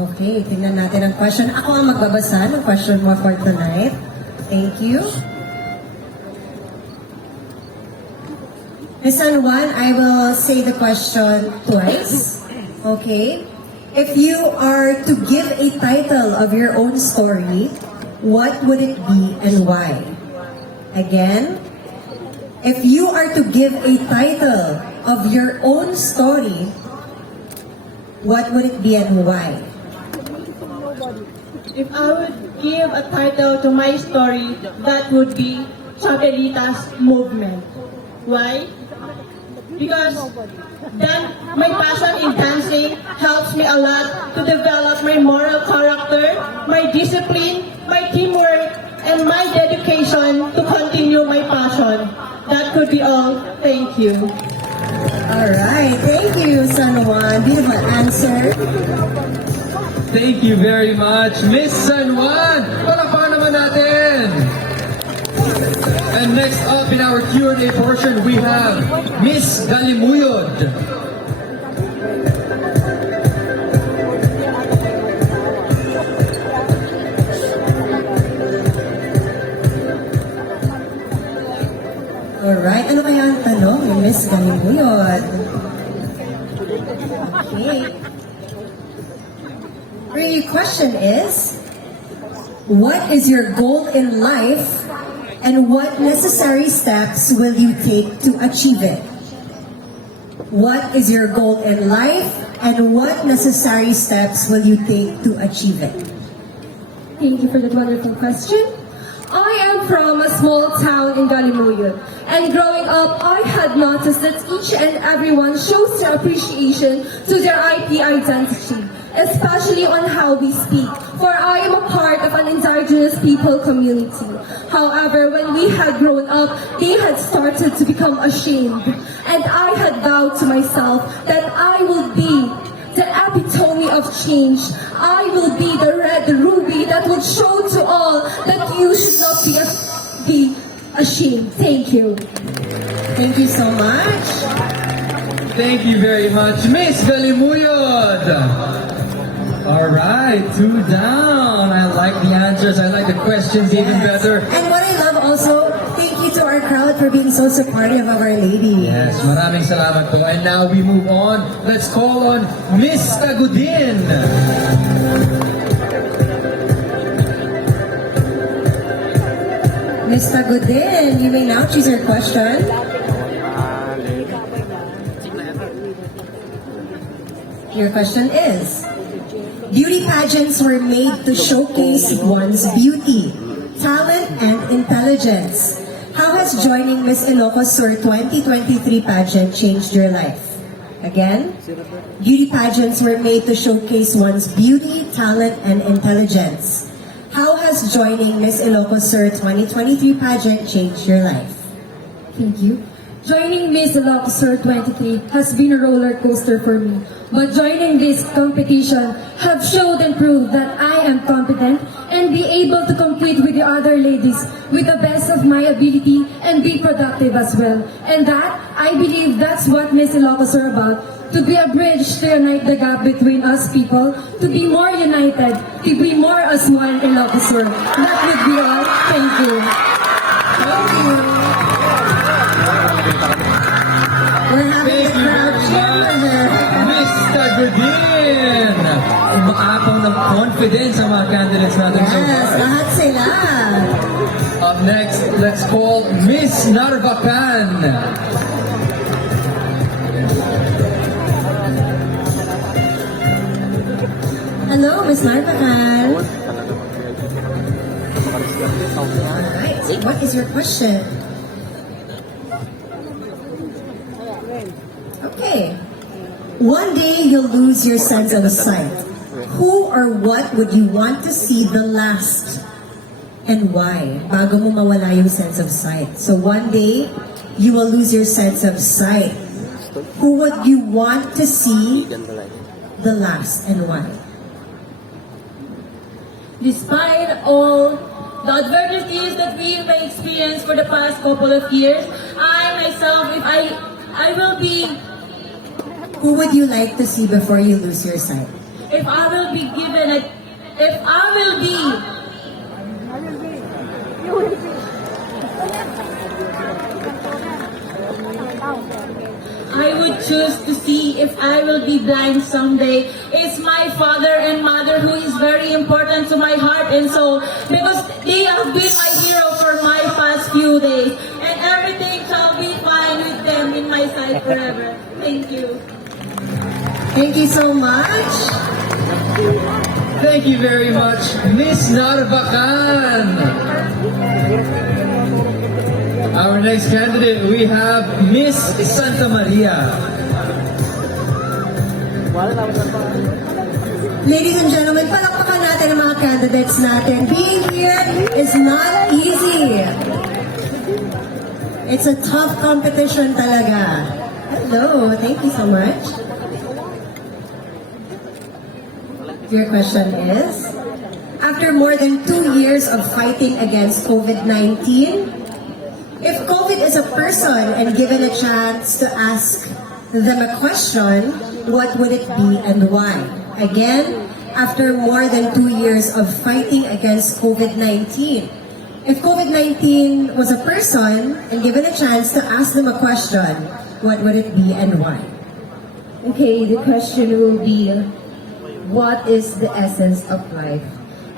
Okay, tingnan natin ang question. Ako ang magbabasa ng question mo for tonight. Thank you. Miss San Juan, I will say the question twice. Okay? If you are to give a title of your own story, what would it be and why? Again, if you are to give a title of your own story, what would it be and why? If I would give a title to my story, that would be Chabelita's Movement. Why? Because then my passion in dancing helps me a lot to develop my moral character, my discipline, my teamwork, and my dedication to continue my passion. That could be all. Thank you. Alright, thank you, San Juan. Beautiful answer. Thank you very much, Miss San Juan. Palakpakan naman natin. And next up in our Q&A portion, we have Miss Galimuyod. Alright, ano kaya ang tanong ni Miss Galimuyod? Okay. Your question is, what is your goal in life and what necessary steps will you take to achieve it? What is your goal in life and what necessary steps will you take to achieve it? Thank you for that wonderful question. I am from a small town in Galimuyod, and growing up, I had noticed that each and everyone shows their appreciation to their IP identity, especially on how we speak, for I am a part of an indigenous people community. However, when we had grown up, they had started to become ashamed, and I had vowed to myself that I will be the epitome of change. I will be the red ruby that will show to all that you should not be ashamed. Thank you. Thank you so much. Thank you very much, Miss Galimuyod. All right, 2 down. I like the answers. I like the questions even better. And what I love also, thank you to our crowd for being so supportive of Our Lady. Yes, maraming salamat po. And now we move on. Let's call on Miss Tagudin. Miss Tagudin, you may now choose your question. Your question is, beauty pageants were made to showcase one's beauty, talent, and intelligence. How has joining Miss Ilocos Sur 2023 pageant changed your life? Again, beauty pageants were made to showcase one's beauty, talent, and intelligence. How has joining Miss Ilocos Sur 2023 pageant changed your life? Thank you. Joining Miss Ilocos Sur 23 has been a roller coaster for me. But joining this competition have showed and proved that I am competent and be able to compete with the other ladies with the best of my ability and be productive as well. And that, I believe that's what Miss Ilocos are about. To be a bridge to unite the gap between us people, to be more united, to be more as one Ilocos Sur. That would be all. Thank you. Thank you. We're having the crowd cheer for her. Miss Tagudin. Umaapaw ng confidence ang mga candidates natin so Yes, far. lahat sila. Up next, let's call Miss Narvacan. Hello, Miss Narvacan. Alright, what is your question? Okay. One day you'll lose your sense of sight. Who or what would you want to see the last? And why? Bago mo mawala yung sense of sight. So one day, you will lose your sense of sight. Who would you want to see the last and why? Despite all the adversities that we may experience for the past couple of years, I myself, if I will be Who would you like to see before you lose your sight? if I will be given a, if I will be, I would choose to see if I will be blind someday. It's my father and mother who is very important to my heart and soul because they have been my hero for my past few days and everything shall be fine with them in my sight forever. Thank you. Thank you so much. Thank you very much, Miss Narvacan. Our next candidate, we have Miss Santa Maria. Ladies and gentlemen, palakpakan natin ang mga candidates natin. Being here is not easy. It's a tough competition talaga. Hello, thank you so much. Your question is, after more than 2 years of fighting against COVID-19, if COVID is a person and given a chance to ask them a question, what would it be and why? Again, after more than 2 years of fighting against COVID-19, if COVID-19 was a person and given a chance to ask them a question, what would it be and why? Okay, the question will be, what is the essence of life?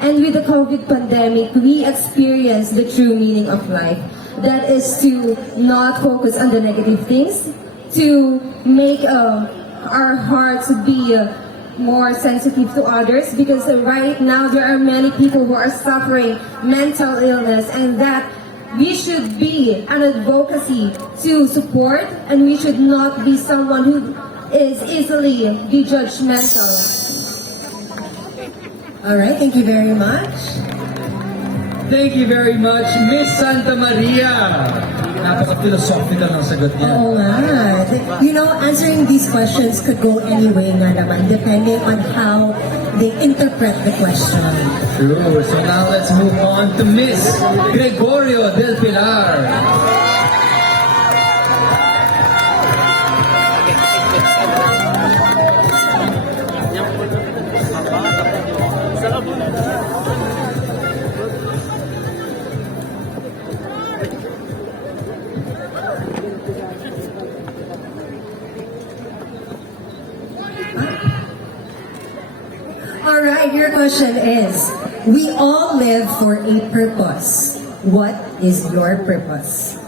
And with the COVID pandemic, we experienced the true meaning of life. That is to not focus on the negative things, to make our hearts be more sensitive to others, because right now there are many people who are suffering mental illness, and that we should be an advocacy to support, and we should not be someone who is easily be judgmental. All right, thank you very much. Thank you very much, Miss Santa Maria. Napaka-philosophical ng sagot niya. Oo nga. You know, answering these questions could go any way nga naman, depending on how they interpret the question. True. So now let's move on to Miss Gregorio del Pilar. Alright, your question is, we all live for a purpose. What is your purpose?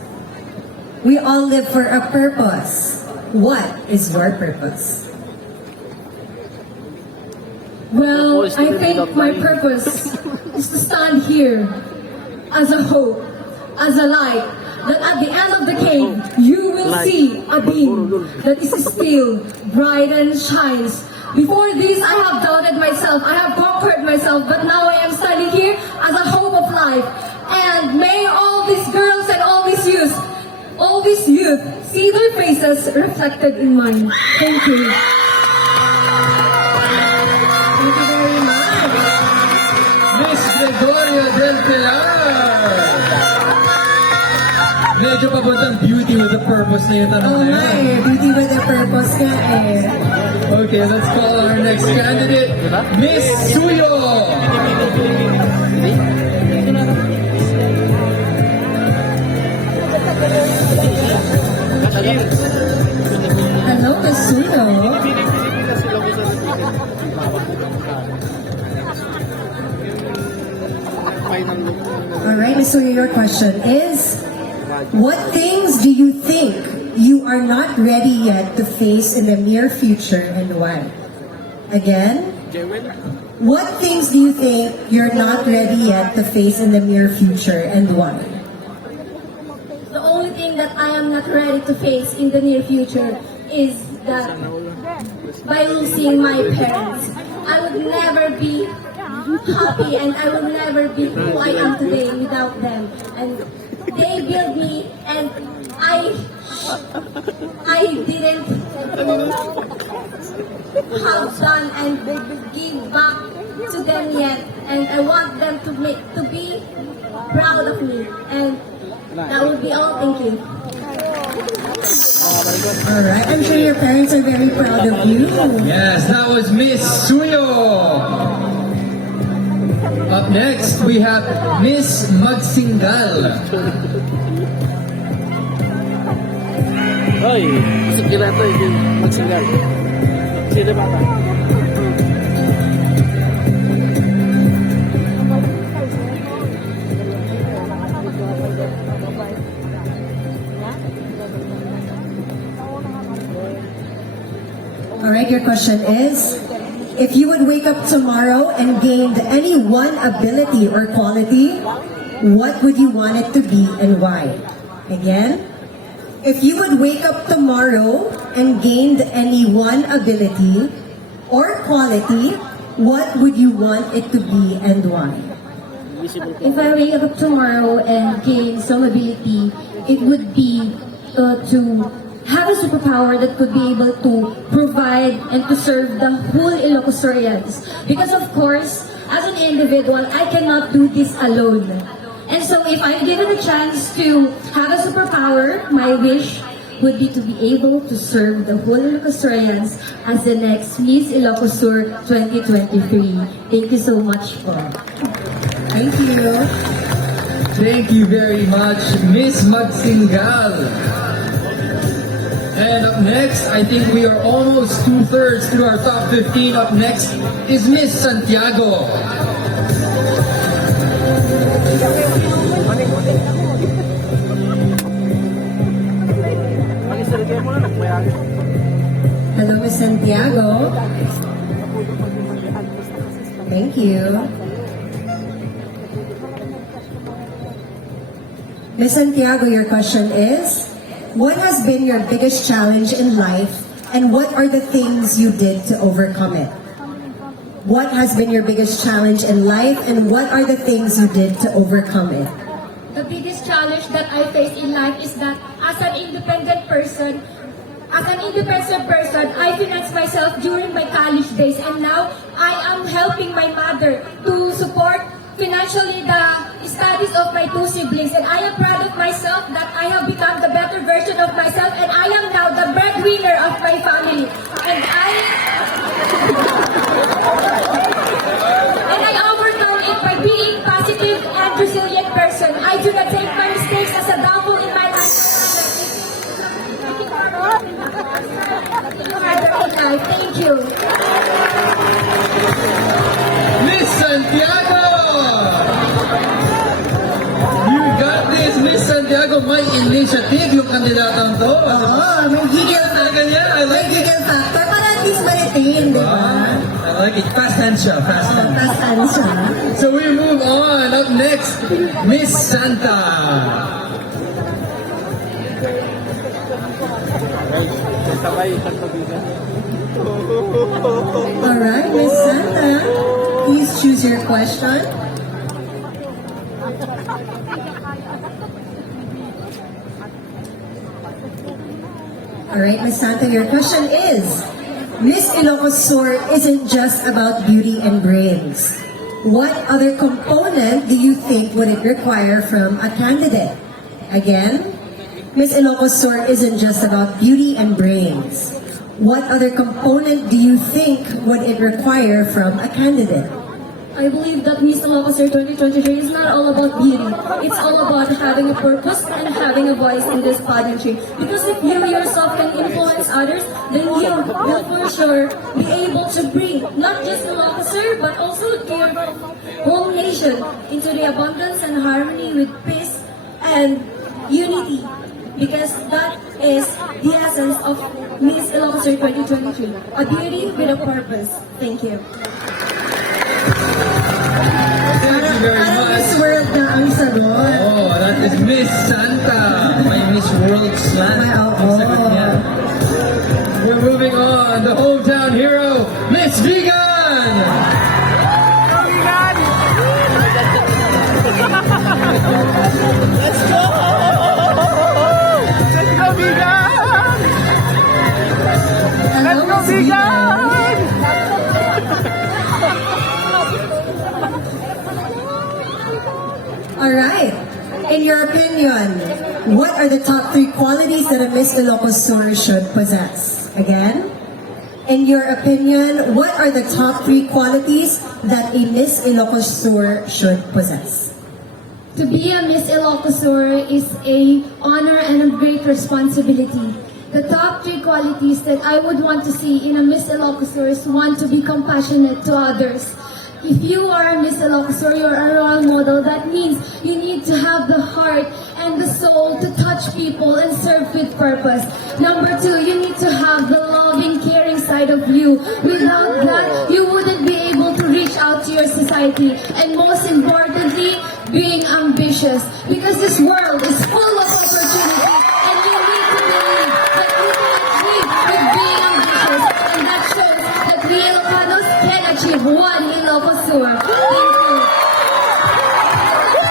We all live for a purpose. What is your purpose? Well, I think my purpose is to stand here as a hope, as a light, that at the end of the cave, you will see a beam that is still bright and shines. Before this, I have doubted myself, I have conquered myself, but now I am standing here as a hope of life. And may all these girls and all these youth see their faces reflected in mine. Thank you. Thank you very much. Miss Gregorio del Pilar. Medyo papuntang beauty with a purpose na yung tanong Oh na my, yan. beauty with a purpose nga eh. Okay, let's call our next candidate, Miss Suyo. Hello, Miss Suyo. Alright, Miss Suyo, your question is, what things do you think you are not ready yet to face in the near future and why? Again, what things do you think you're not ready yet to face in the near future and why? The only thing that I am not ready to face in the near future is that by losing my parents, I would never be happy and I will never be who I am today without them. And they built me and I didn't have done and give back to them yet, and I want them to be proud of me, and that would be all. Thank you. Alright, I'm sure your parents are very proud of you. Yes, that was Miss Suyo. Up next, we have Miss Magsingal. Hoy, masuk gila to, Magsingal. Sino bata? Alright, your question is, if you would wake up tomorrow and gained any one ability or quality, what would you want it to be and why? Again, if you would wake up tomorrow and gained any one ability or quality, what would you want it to be and why? If I wake up tomorrow and gain some ability, it would be to have a superpower that could be able to provide and to serve the whole Ilocos Surians. Because of course, as an individual, I cannot do this alone. And so if I'm given a chance to have a superpower, my wish would be to be able to serve the whole Ilocos Surians as the next Miss Ilocos Sur 2023. Thank you so much po. Thank you. Thank you very much, Miss Magsingal. And up next, I think we are almost 2/3 through our top 15. Up next is Miss Santiago. Hello, Miss Santiago. Thank you. Miss Santiago, your question is, what has been your biggest challenge in life and what are the things you did to overcome it? What has been your biggest challenge in life and what are the things you did to overcome it? The biggest challenge that I face in life is that as an independent person, I financed myself during my college days and now I am helping my mother to support financially the studies of my two siblings, and I am proud of myself that I have become the better version of myself and I am now the breadwinner of my family. And I overcome it by being positive and resilient person. I do not take my mistakes as a downfall in my life. Thank you. Miss Santiago! You got this, Miss Santiago. May initiative yung kandidatang to. Oo, may gigil factor. I like May it. gigil factor para at least ma-retain, di ba? I like it. Fast hand siya, fast hand. Fast answer. So we move on. Up next, Miss Santa. Sabay, Bigan. Alright, Miss Santa, please choose your question. Alright, Miss Santa, your question is, Miss Ilocos Sur isn't just about beauty and brains. What other component do you think would it require from a candidate? Again, Miss Ilocos Sur isn't just about beauty and brains. What other component do you think would it require from a candidate? I believe that Miss Ilocos Sur 2023 is not all about beauty. It's all about having a purpose and having a voice in this pageantry. Because if you yourself can influence others, then you will for sure be able to bring not just Ilocos Sur, but also your whole nation into the abundance and harmony with peace and unity. Because that is the essence of Miss Ilocos Sur 2023, a beauty with a purpose. Thank you. Thank you very Parang much. Miss World na ang sagot. Oh, that is Miss Santa. May Miss World slant. Ang sagot niya. We're moving on. The hometown hero, Miss Vigan. Let's go! Let's go, Bigan! Hello, Let's go, Miss Vigan. Bigan! Alright, in your opinion, what are the top 3 qualities that a Miss Ilocos Sur should possess? Again, in your opinion, what are the top 3 qualities that a Miss Ilocos Sur should possess? To be a Miss Ilocos Sur is a honor and a great responsibility. The top 3 qualities that I would want to see in a Miss Ilocos Sur is 1, to be compassionate to others. If you are a Miss Ilocos Sur, you're a role model. That means you need to have the heart and the soul to touch people and serve with purpose. Number 2, you need to have the loving, caring side of you. Without that, you wouldn't be able to reach out to your society. And most importantly, being ambitious. Because this world is full of opportunity. And you need to believe that you can achieve with being ambitious. And that shows that we Ilocanos can achieve one Ilocos Sur. Thank you.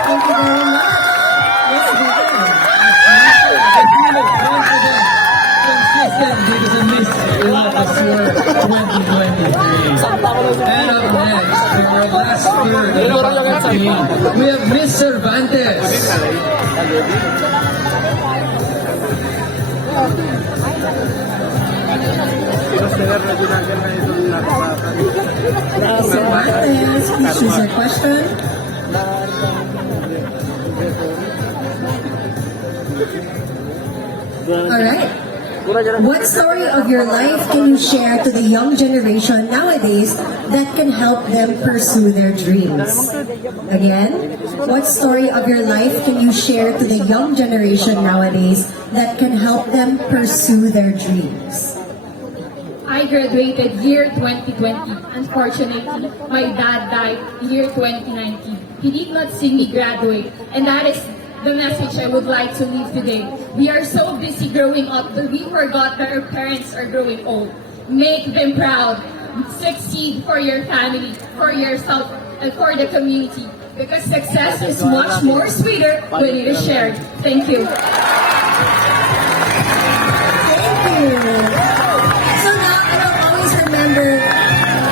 Thank you very much. Yes, Vigan. Confident, consistent because of Miss Ilocos Sur 2023. And up next, for our last third of our campaign, we have Miss Cervantes. Cervantes, please choose your question. Alright. What story of your life can you share to the young generation nowadays that can help them pursue their dreams? Again, what story of your life can you share to the young generation nowadays that can help them pursue their dreams? I graduated year 2020. Unfortunately, my dad died year 2019. He did not see me graduate, and that is the message I would like to leave today. We are so busy growing up that we forgot that our parents are growing old. Make them proud. Succeed for your family, for yourself, and for the community. Because success is much more sweeter when it is shared. Thank you. Thank you. So now I will always remember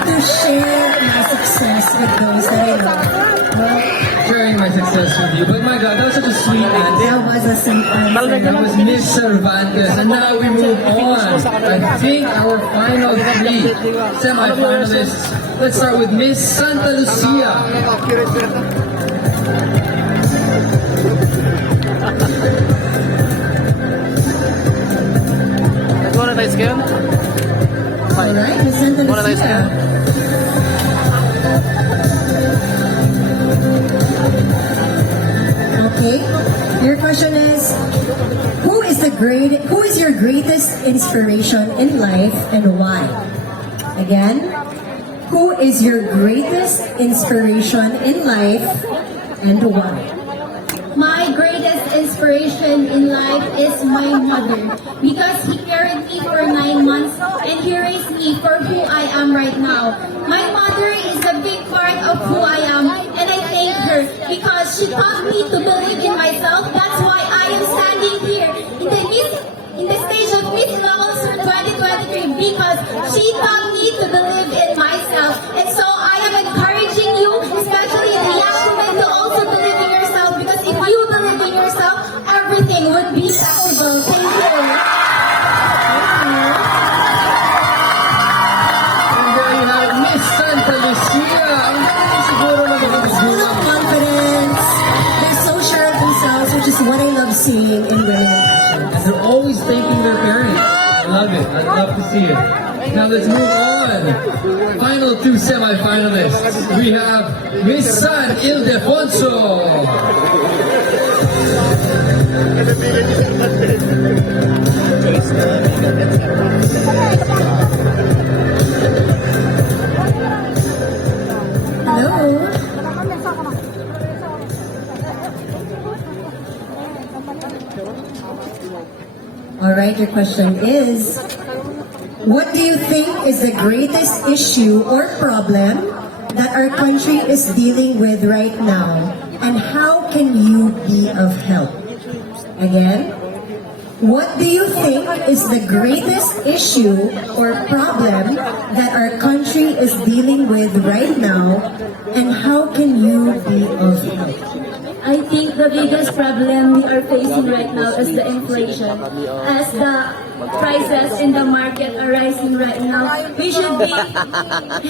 to share my success with those that I love. Well, Sharing my success with you. But my God, that was such a sweet answer. that was a sweet answer. That was Miss Cervantes. And now we move on. I think our final 3 semi-finalists. Let's start with Miss Santa Lucia. Nag-monetize kayo? Alright, Miss Santa Monetize kayo? Lucia. Okay, your question is, who is your greatest inspiration in life and why? Again, who is your greatest inspiration in life and why? My greatest inspiration in life is my mother because he carried me for 9 months and he raised me for who I am right now. My mother is a big part of who I am and I thank her because she taught me to believe in myself. That's why I am standing here in the stage of Miss Ilocos Sur 2023 because she taught me to believe in myself. And so I am encouraging you, especially the young women, to also believe in yourself because if you believe in yourself, everything would be possible. Thank you. And there you have Miss Santa Lucia. Ang galing siguro na mga Full magulang. of confidence, they're so sure of themselves, which is what I love seeing in women in fashion. And they're always thanking their parents. I love it. I love to see it. Now let's move on. Final 2 semi-finalists. We have Miss San Ildefonso. Hello? Alright, your question is, what do you think is the greatest issue or problem that our country is dealing with right now, and how can you be of help? Again, what do you think is the greatest issue or problem that our country is dealing with right now, and how can you be of help? I think the biggest problem we are facing right now is the inflation. As the prices in the market are rising right now, we should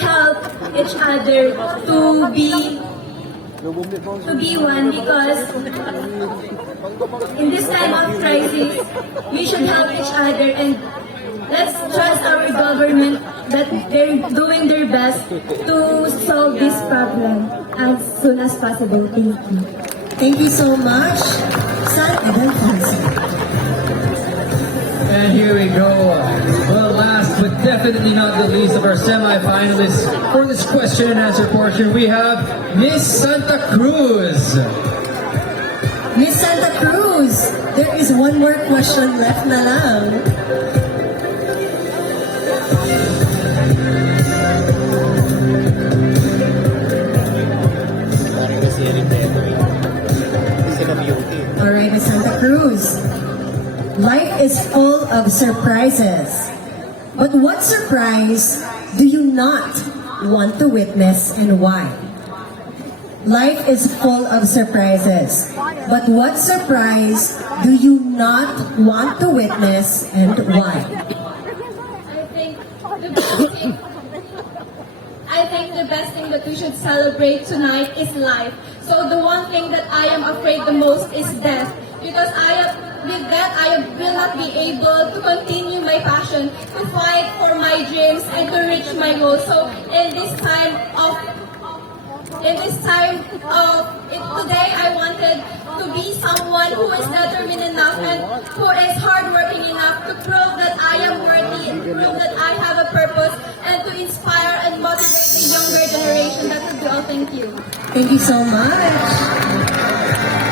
help each other to be one, because in this time of crisis, we should help each other, and let's trust our government that they're doing their best to solve this problem as soon as possible. Thank you. Thank you so much, San Ildefonso. And here we go. Well, last but definitely not the least of our semi-finalists for this question and answer portion, we have Miss Santa Cruz. Miss Santa Cruz, there is one more question left na lang. Alright, Miss Santa Cruz. Life is full of surprises. But what surprise do you not want to witness and why? Life is full of surprises. But what surprise do you not want to witness and why? I think the best thing that we should celebrate tonight is life. So the one thing that I am afraid the most is death. Because with that, I will not be able to continue my passion, to fight for my dreams and to reach my goals. So in this time of today, I wanted to be someone who is determined enough and who is hardworking enough to prove that I am worthy and prove that I have a purpose, and to inspire and motivate the younger generation. That would be all. Thank you. Thank you so much.